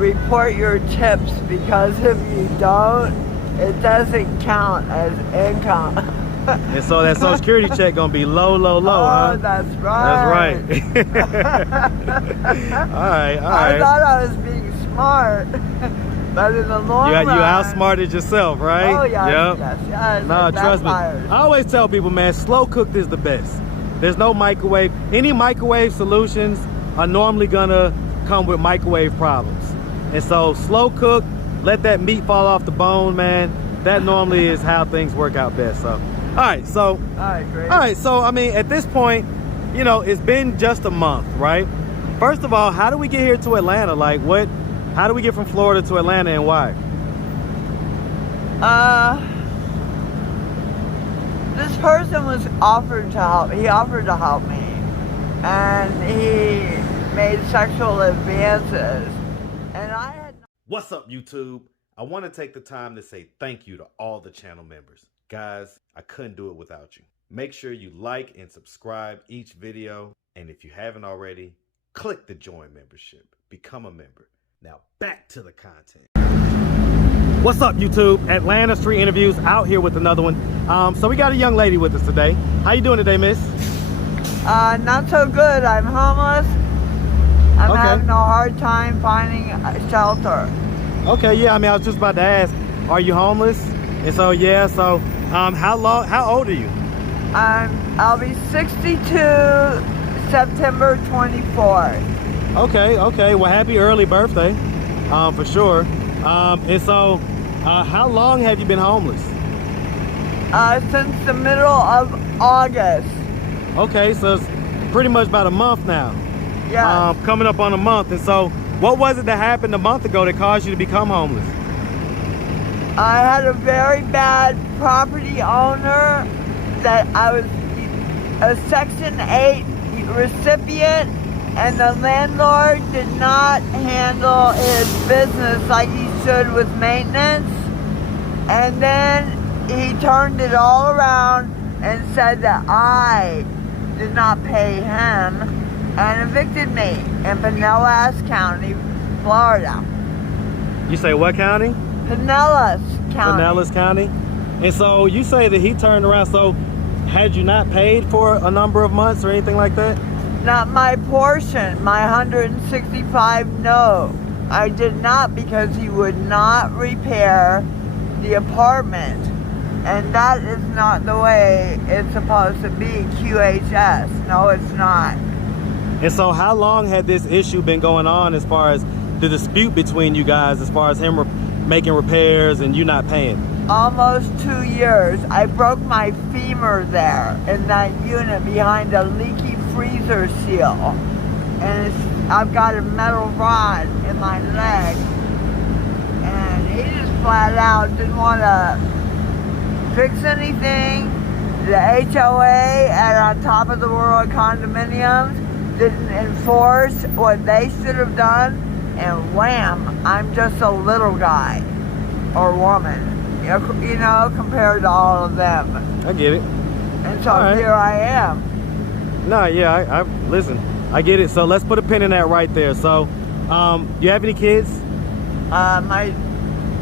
report your tips, because if you don't, it doesn't count as income. And so that Social Security check gonna be low, huh? That's right. That's right. all right. I thought I was being smart, but in the long run, you outsmarted yourself, right? Oh yes, yep. yes. No, trust me. I always tell people, man, slow cooked is the best. There's no microwave. Any microwave solutions are normally gonna come with microwave problems. And so slow cook, let that meat fall off the bone, man. That normally is how things work out best. So, all right, great. All right, so I mean, at this point, you know, it's been just a month, right? First of all, how do we get here to Atlanta? Like, how do we get from Florida to Atlanta, and why? This person was offered to help. He offered to help me, and he made sexual advances, and I had. What's up, YouTube? I want to take the time to say thank you to all the channel members. Guys, I couldn't do it without you. Make sure you like and subscribe each video, and if you haven't already, click the join membership. Become a member. Now back to the content. What's up, YouTube? Atlanta Street Interviews out here with another one. So we got a young lady with us today. How you doing today, miss? Not so good. I'm homeless. I'm having a hard time finding a shelter. Okay, yeah, I mean, I was just about to ask, are you homeless? And so, yeah, so how old are you? I'll be 62 September 24th. Okay, well, happy early birthday, for sure. And so, how long have you been homeless? Since the middle of August. Okay, so it's pretty much about a month now. Yeah. Coming up on a month. And so, what was it that happened a month ago that caused you to become homeless? I had a very bad property owner that I was a Section 8 recipient, and the landlord did not handle his business like he should with maintenance. And then he turned it all around and said that I did not pay him and evicted me in Pinellas County, Florida. You say what county? Pinellas County. Pinellas County. And so you say that he turned around. So had you not paid for a number of months or anything like that? Not my portion, my 165, no. I did not, because he would not repair the apartment. And that is not the way it's supposed to be, QHS. No, it's not. And so how long had this issue been going on as far as the dispute between you guys, as far as him making repairs and you not paying? Almost 2 years. I broke my femur there in that unit behind a leaky freezer seal. And I've got a metal rod in my leg. And he just flat out didn't want to fix anything. The HOA at on top of the world condominiums didn't enforce what they should have done, and wham, I'm just a little guy or woman, you know, compared to all of them. I get it. And so here I am. No, yeah, I listen, I get it. So let's put a pin in that right there. So, you have any kids? My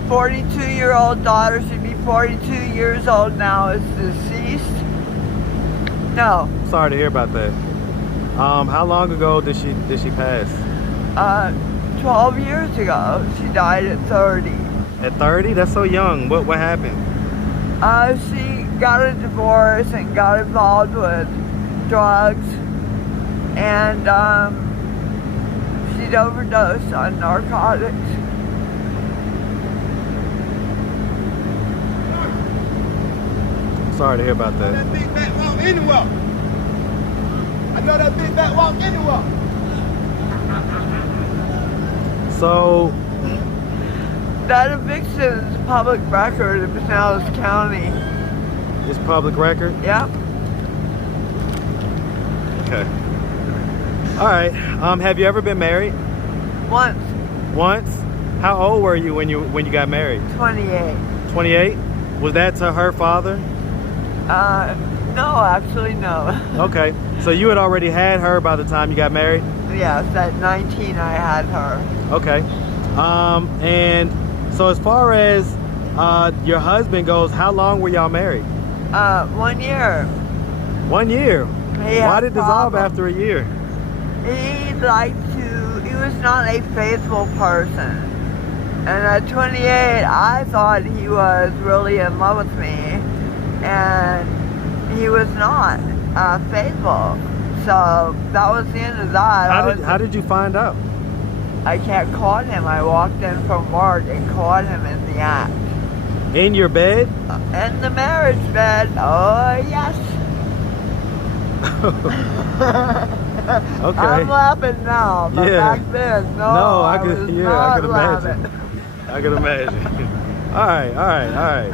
42-year-old daughter, should be 42 years old now, is deceased. No. Sorry to hear about that. How long ago did she pass? 12 years ago. She died at 30. At 30? That's so young. What happened? She got a divorce and got involved with drugs, and she'd overdosed on narcotics. Sorry to hear about that. That big back walk anywhere. I know that big back walk anywhere. So that eviction is public record in Pinellas County. It's public record? Yep. Okay. All right. Have you ever been married? Once. Once? How old were you when you got married? 28. 28? Was that to her father? No, actually no. Okay. So you had already had her by the time you got married? Yes, at 19 I had her. Okay. And so as far as your husband goes, how long were y'all married? 1 year. 1 year. He Why had did it dissolve problems. after a year? He was not a faithful person. And at 28, I thought he was really in love with me. And he was not faithful. So that was the end of that. How did you find out? I can't caught him. I walked in from work and caught him in the act. In your bed? In the marriage bed. Oh, yes. Okay. I'm laughing now, but Yeah. back then, no, No, I could. was Yeah, not I could imagine. laughing. I could imagine. All right.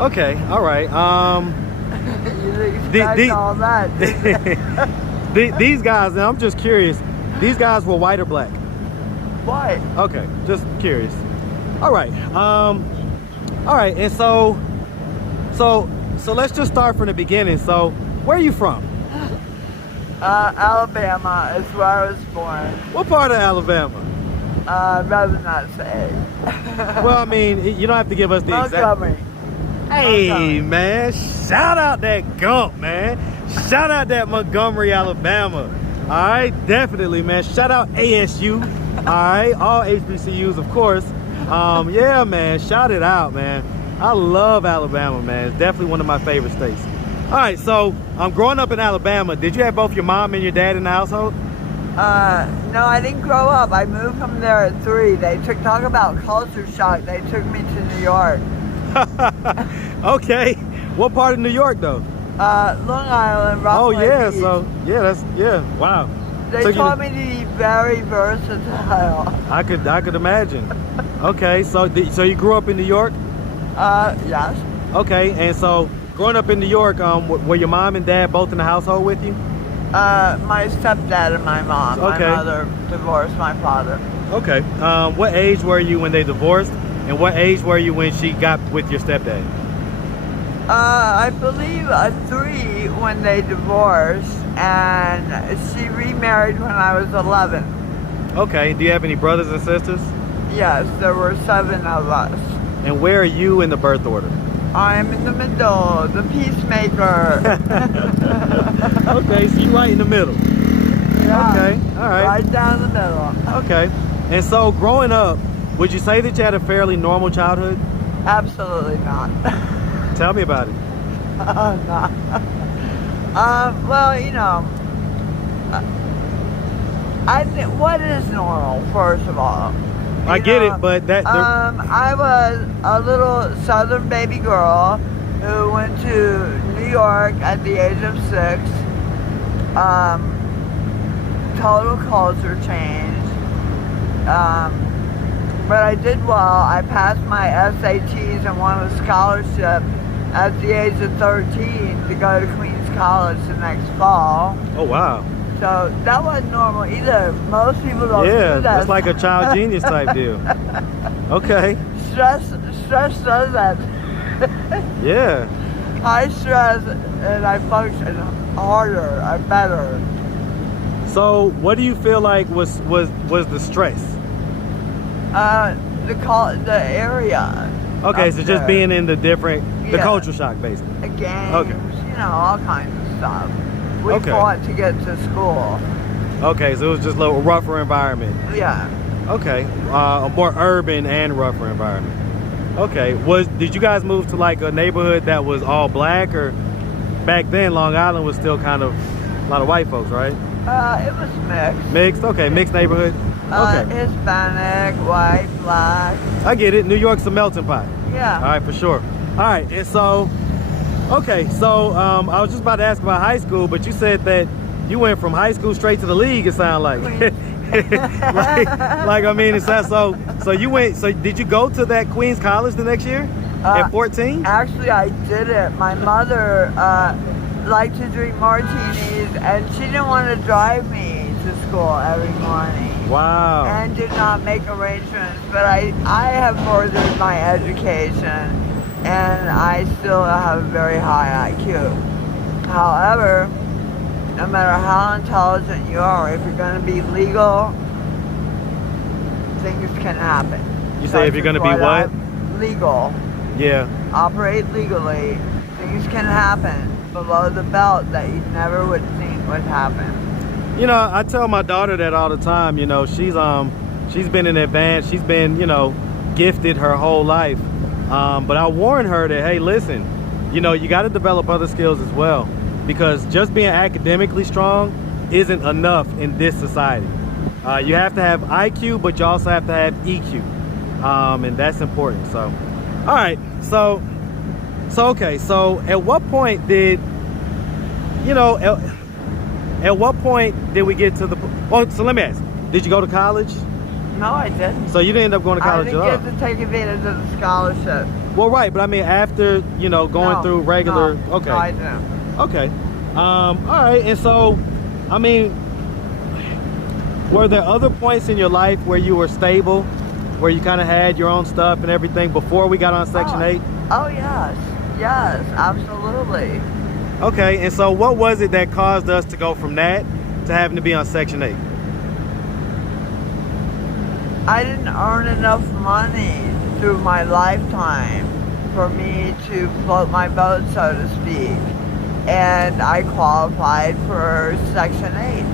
Okay, all right. You didn't expect all that, did you? These guys, and I'm just curious. These guys were white or black? What? Okay, just curious. All right. All right. And so let's just start from the beginning. So, where are you from? Alabama is where I was born. What part of Alabama? I'd rather not say. Well, I mean, you don't have to give us the exact. Montgomery. Hey, Montgomery. man, shout out that Gump, man. Shout out that Montgomery, Alabama. All right, definitely, man. Shout out ASU. All right, all HBCUs, of course. Yeah, man, shout it out, man. I love Alabama, man. It's definitely one of my favorite states. All right, so growing up in Alabama, did you have both your mom and your dad in the household? No, I didn't grow up. I moved from there at 3. Talk about culture shock. They took me to New York. Okay, what part of New York though? Long Island, Rockaway Oh yeah, Beach. so yeah, wow. They Took you taught to- me to be very versatile. I could imagine. Okay, so you grew up in New York? Yes. Okay, and so growing up in New York, were your mom and dad both in the household with you? My stepdad and my mom. Okay. My mother divorced my father. Okay. What age were you when they divorced, and what age were you when she got with your stepdad? I believe 3 when they divorced, and she remarried when I was 11. Okay. Do you have any brothers and sisters? Yes, there were 7 of us. And where are you in the birth order? I'm in the middle, the peacemaker. Okay, so you're right in the middle. Yeah, Okay, all right. right down the middle. Okay. And so growing up, would you say that you had a fairly normal childhood? Absolutely not. Tell me about it. No. Well, you know, I think what is normal, first of all. I You get know, it, but I was a little southern baby girl who went to New York at the age of 6. Total culture change. But I did well. I passed my SATs and won a scholarship at the age of 13 to go to Queens College the next fall. oh wow. So that wasn't normal either. Most people don't Yeah, do that. that's like a child genius type deal. Okay. Stress does that. Yeah. High stress, and I function harder, I'm better. So what do you feel like was the stress? The area. Okay, up so just there. being in the Yeah. culture shock basically. The games, Okay. you know, all kinds of stuff. We Okay. fought to get to school. Okay, so it was just a little rougher environment. Yeah. Okay, a more urban and rougher environment. Okay, did you guys move to like a neighborhood that was all black, or back then Long Island was still kind of a lot of white folks, right? It was mixed. Mixed, okay, mixed neighborhood. Okay, Hispanic, white, black. I get it. New York's a melting pot. Yeah. All right, for sure. All right, and so, okay, so I was just about to ask about high school, but you said that you went from high school straight to the league. It sounded like, like I mean, it's that so. So you went. So did you go to that Queens College the next year at 14? Actually, I didn't. My mother liked to drink martinis, and she didn't want to drive me to school every morning. Wow. And did not make arrangements. But I have furthered my education, and I still have a very high IQ. However, no matter how intelligent you are, if you're going to be legal, things can happen. You say if you're going to be what? Legal. Yeah. Operate legally. Things can happen below the belt that you never would think would happen. You know, I tell my daughter that all the time. You know, she's been in advance. She's been, you know, gifted her whole life. But I warn her that, hey, listen, you know, you got to develop other skills as well, because just being academically strong isn't enough in this society. You have to have IQ, but you also have to have EQ, and that's important. So, all right, so okay, so at what point did, you know, at what point did we get to the, well, so let me ask, did you go to college? No, I didn't. So you didn't end up going to college at all? I didn't get to take advantage of the scholarship. Well, right, but I mean, after, you know, going through regular, okay. No, I didn't. Okay. All right, and so, I mean, were there other points in your life where you were stable, where you kind of had your own stuff and everything before we got on Section 8? Oh, yes. Yes, absolutely. Okay, and so what was it that caused us to go from that to having to be on Section 8? I didn't earn enough money through my lifetime for me to float my boat, so to speak. And I qualified for Section 8.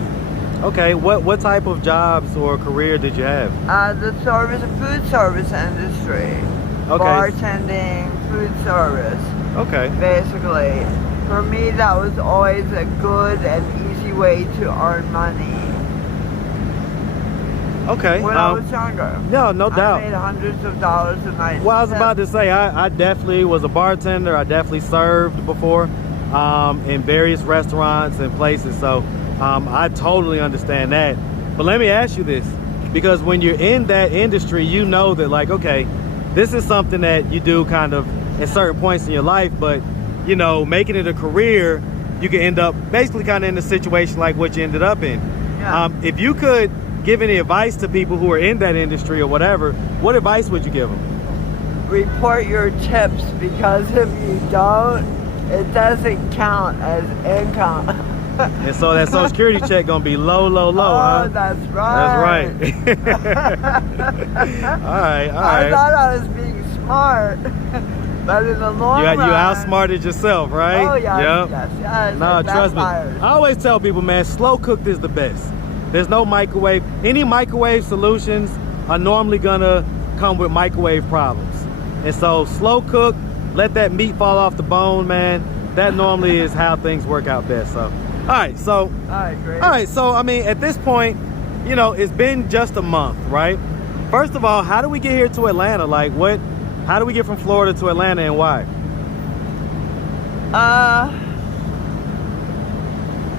Okay, what type of jobs or career did you have? The food service industry. Okay. Bartending, food service. Okay. Basically. For me, that was always a good and easy way to earn money. Okay. When I was younger. No doubt. I made hundreds of dollars a night. Well, I was about to say, I definitely was a bartender. I definitely served before in various restaurants and places. So I totally understand that. But let me ask you this, because when you're in that industry, you know that, like, okay, this is something that you do kind of at certain points in your life, but, you know, making it a career, you can end up basically kind of in a situation like what you ended up in. Yeah. If you could give any advice to people who are in that industry or whatever, what advice would you give them? Report your tips, because if you don't, it doesn't count as income. And so that Social Security check gonna be low, huh? That's right. That's right. all right. I thought I was being smart, but in the long run, you outsmarted yourself, right? Oh, yes, Yep. yes. No, trust me. I always tell people, man, slow cooked is the best. There's no microwave. Any microwave solutions are normally gonna come with microwave problems. And so slow cook, let that meat fall off the bone, man. That normally is how things work out best. So, all right, great. All right, so I mean, at this point, you know, it's been just a month, right? First of all, how do we get here to Atlanta? Like, how do we get from Florida to Atlanta, and why?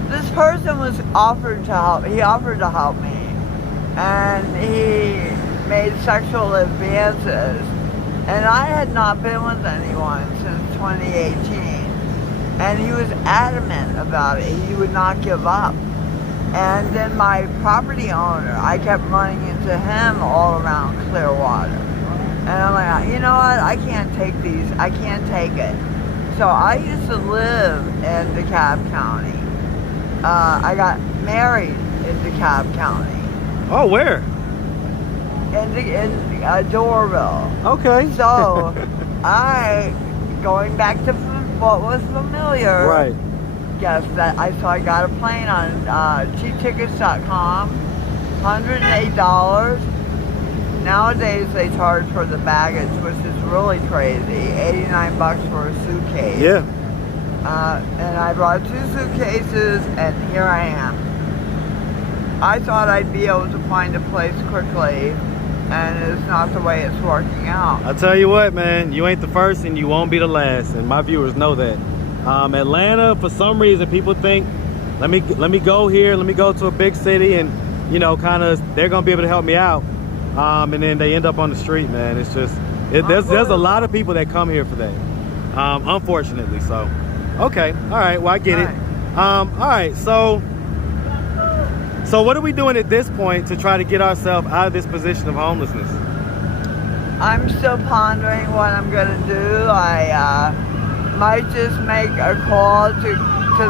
This person was offered to help. He offered to help me, and he made sexual advances, and I had not been with anyone since 2018, and he was adamant about it. He would not give up. And then my property owner, I kept running into him all around Clearwater, and I'm like, you know what, I can't take these, I can't take it. So I used to live in DeKalb County. I got married in DeKalb County. Oh, where? In Dorville. Okay. So going back to what was familiar. Right. Yes, I got a plane on cheaptickets.com, $108. Nowadays they charge for the baggage, which is really crazy. $89 for a suitcase. Yeah. And I brought 2 suitcases, and here I am. I thought I'd be able to find a place quickly, and it's not the way it's working out. I tell you what, man, you ain't the first and you won't be the last, and my viewers know that. Atlanta, for some reason, people think, let me go here, let me go to a big city, and, you know, kind of, they're gonna be able to help me out, and then they end up on the street, man. It's just, there's a lot of people that come here for that, unfortunately. So, okay, all right, well, I get it. All right, so what are we doing at this point to try to get ourselves out of this position of homelessness? I'm still pondering what I'm gonna do. I might just make a call to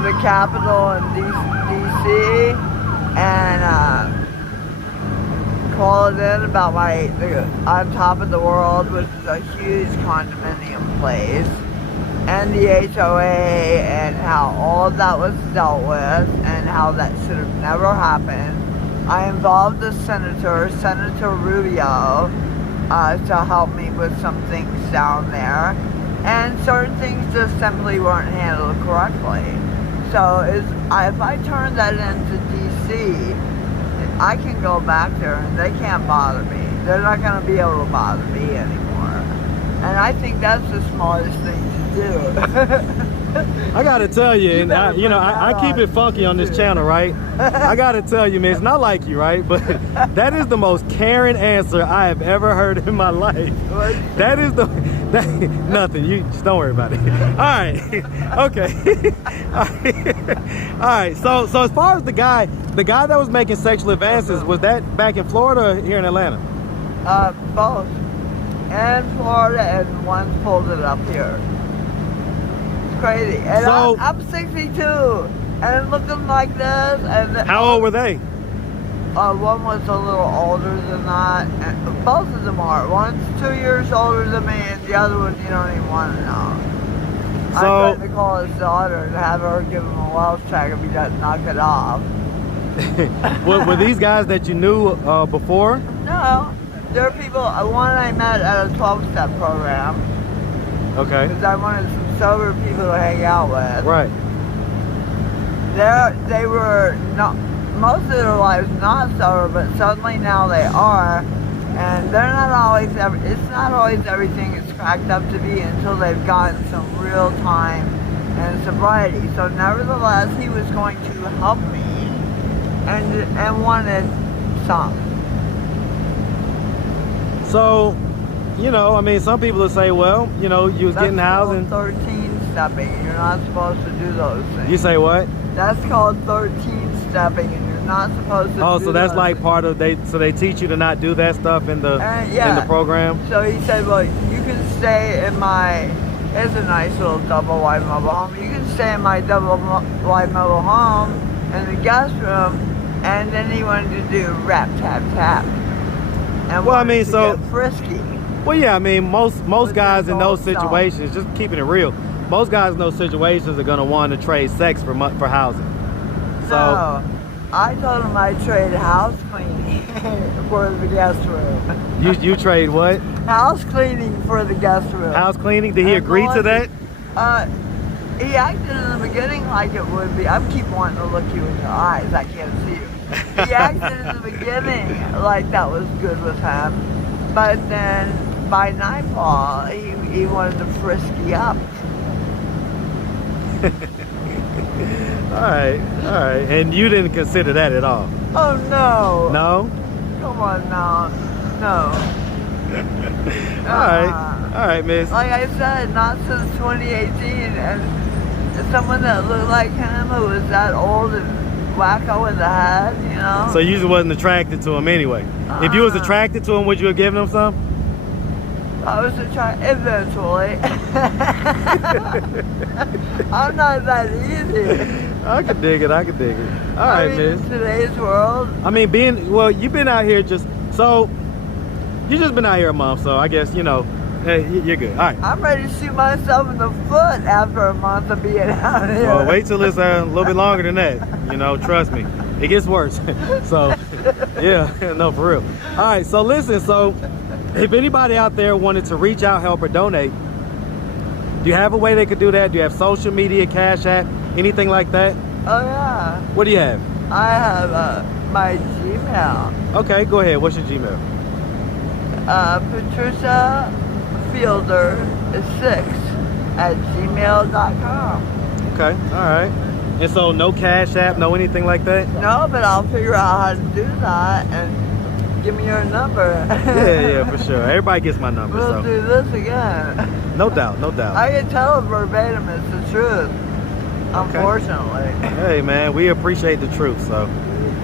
the Capitol in DC and calling in about on top of the world, which is a huge condominium place, and the HOA, and how all of that was dealt with, and how that should have never happened. I involved the Senator Rubio, to help me with some things down there, and certain things just simply weren't handled correctly. So if I turn that into DC, I can go back there and they can't bother me. They're not going to be able to bother me anymore. And I think that's the smartest thing to do. I gotta tell you, and I keep it funky on this channel, right? I gotta tell you, man, it's not like you, right? But that is the most caring answer I have ever heard in my life. Nothing. You just don't worry about it. All right, okay. All right. So as far as the guy that was making sexual advances, was that back in Florida or here in Atlanta? Both. And Florida, and one pulled it up here. Crazy. And So, I'm 62 and looking like this. And how old were they? One was a little older than that. And both of them are. One's 2 years older than me, and the other one you don't even want to know. So, I'm trying to call his daughter and have her give him a wealth check if he doesn't knock it off. were these guys that you knew before? No. There are people, one I met at a 12-step program. Okay. Because I wanted some sober people to hang out with. Right. They were not, most of their lives not sober, but suddenly now they are. And they're not always, it's not always everything it's cracked up to be until they've gotten some real time and sobriety. So nevertheless, he was going to help me and wanted some. So, I mean, some people will say, well, you was getting housing. That's called 13 stepping. You're not supposed to do those things. You say what? That's called 13 stepping, and you're not supposed to do so that's those like things. part of so they teach you to not do that stuff in the program. So he said, well, you can stay in it's a nice little double wide mobile home. You can stay in my double wide mobile home in the guest room, and then he wanted to do rap, tap, tap. And well, I mean, so get frisky. Well, yeah, I mean, most guys in those situations, just keeping it real, most guys in those situations are gonna want to trade sex for housing. So no, I told him I trade house cleaning for the guest room. you trade what? House cleaning for the guest room. House cleaning? Did he agree to that? He acted in the beginning like it would be. I keep wanting to look you in your eyes. I can't see you. He acted in the beginning like that was good with him, but then by nightfall he wanted to frisky up. All right, and you didn't consider that at all? Oh no. No? Come on now, no. All right, miss. Like I said, not since 2018, and someone that looked like him who was that old and wacko in the head, So you just wasn't attracted to him anyway. If you was attracted to him, would you have given him some? I was eventually. I'm not that easy. I could dig it. All right, miss. In today's world. I mean, you've been out here you just been out here a month, so I guess, hey, you're good. All right. I'm ready to shoot myself in the foot after a month of being out here. Well, wait till it's a little bit longer than that. Trust me. It gets worse. So, yeah, no, for real. All right, so listen, if anybody out there wanted to reach out, help, or donate, do you have a way they could do that? Do you have social media, Cash App, anything like that? Oh, yeah. What do you have? I have my Gmail. Okay, go ahead. What's your Gmail? Patricia Fielder 6@gmail.com. Okay, all right. And so no Cash App, no anything like that? No, but I'll figure out how to do that and give me your number. Yeah, for sure. Everybody gets my number. We'll do this again. No doubt. I can tell verbatim it's the truth, unfortunately. Hey, man, we appreciate the truth, so.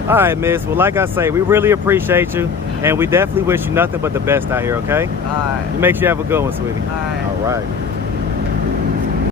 All right, miss. Well, like I say, we really appreciate you, and we definitely wish you nothing but the best out here, okay? All right. It makes you have a good one, sweetie. All right. All right.